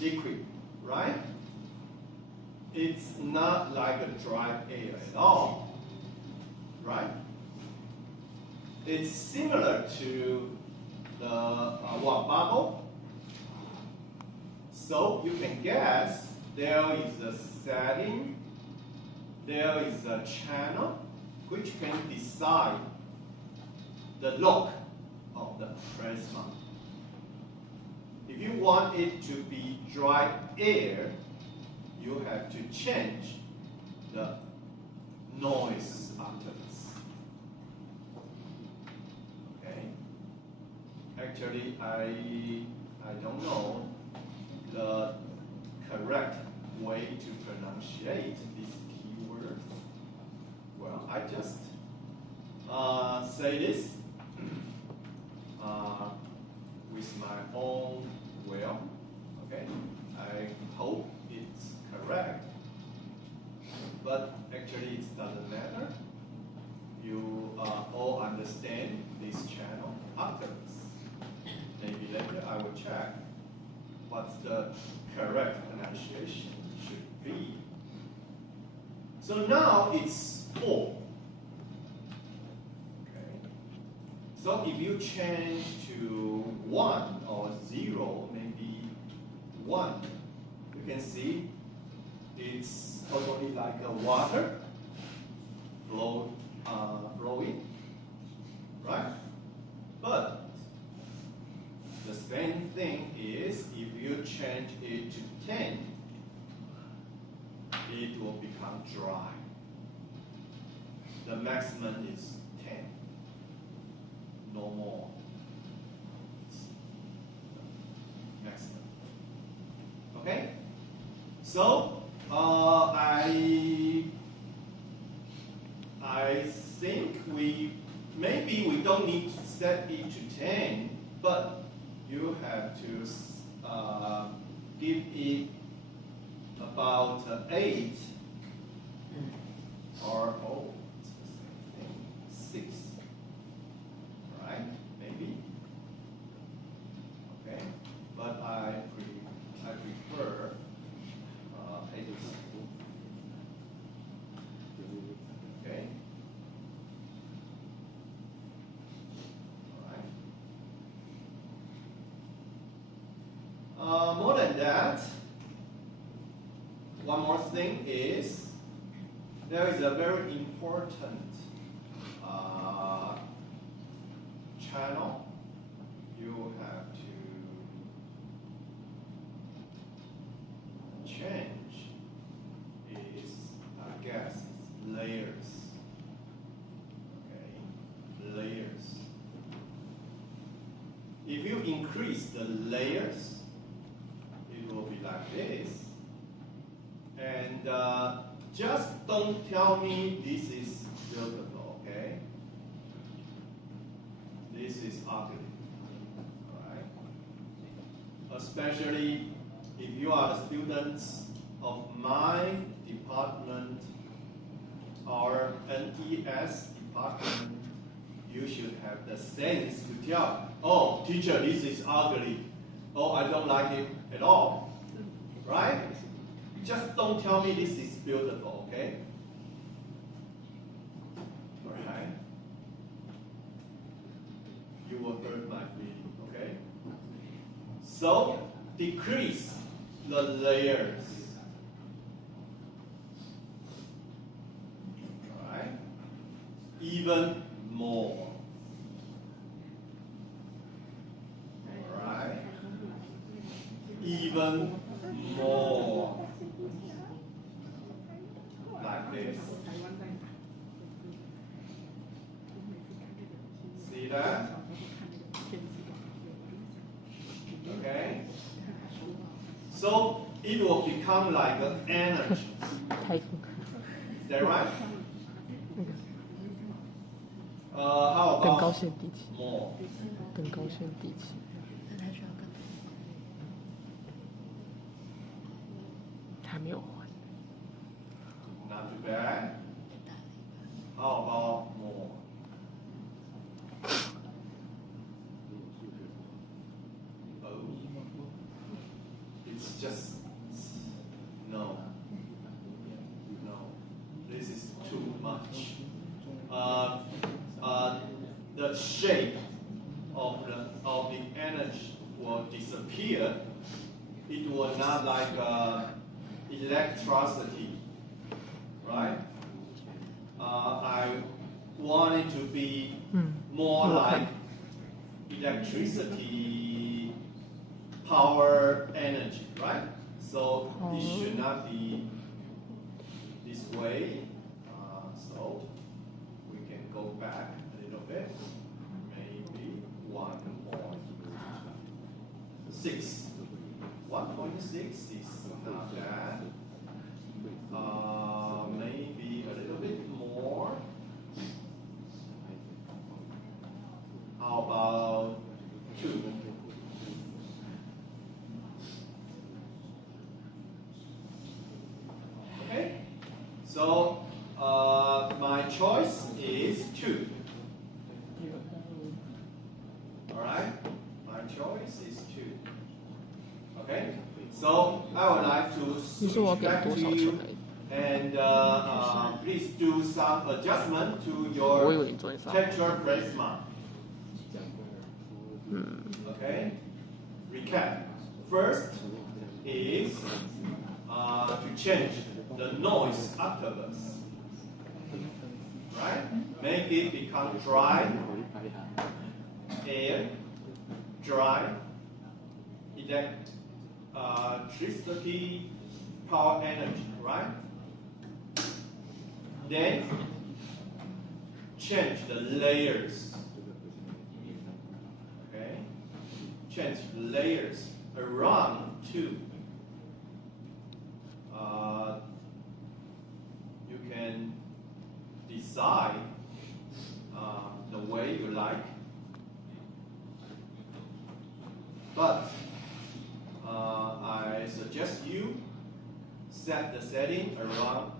liquid, right? It's not like a dry air at all, right? It's similar to the water bubble. So you can guess there is a setting, there is a channel which can decide the look of the plasma. If you want it to be dry air, you have to change the noise octaves. Okay. Actually, I don't know the correct way to pronunciate these keywords. Well, I just say this with my own will. Okay, I hope it's correct, but actually it doesn't matter. You all understand this channel afterwards. Maybe later I will check what's the correct pronunciation should be. So now it's 4. Okay. So if you change to 1 or 0, maybe 1, you can see it's totally like a water flowing, right? But the same thing is if you change it to 10, it will become dry. The maximum is 10, no more. It's maximum. Okay? So I think maybe we don't need to set it to 10, but you have to give it about 8 or it's the same thing, 6, right? Maybe. Okay, but I prefer 8. Okay. All right. More than that, one more thing is there is a very important channel you have to change is, I guess, layers. Okay, layers. If you increase the layers, it will be like this. And just don't tell me this is beautiful, okay? This is ugly, right? Especially if you are the students of my department or NES department, you should have the sense to tell, oh, teacher, this is ugly. Oh, I don't like it at all, right? Just don't tell me this is beautiful, okay? Alright? You will hurt my feeling, okay? So, decrease the layers. Alright? Even more. Alright? Even more. Like this. See that? Okay? So it will become like an energy. Is that right? How about more? 更高声低气。 还没有还。 Not too bad. How about more? Oh. it's just no. This is too much. The shape of the energy will disappear. It will not like electricity, right? I want it to be more like electricity, power, energy, right? So it should not be this way. So we can go back a little bit, maybe 1.6. 1.6 is not bad. Maybe a little bit more. How about 2? Okay. So my choice is 2. All right. My choice is 2. Okay. So I would like to switch back to you, and please do some adjustment to your texture placement. Okay. Recap. First is to change the noise octavus. Right? Make it become dry, air, dry, electricity, power, energy, right? Then change the layers. Okay? Change the layers around 2. You can decide the way you like, but I suggest you set the setting around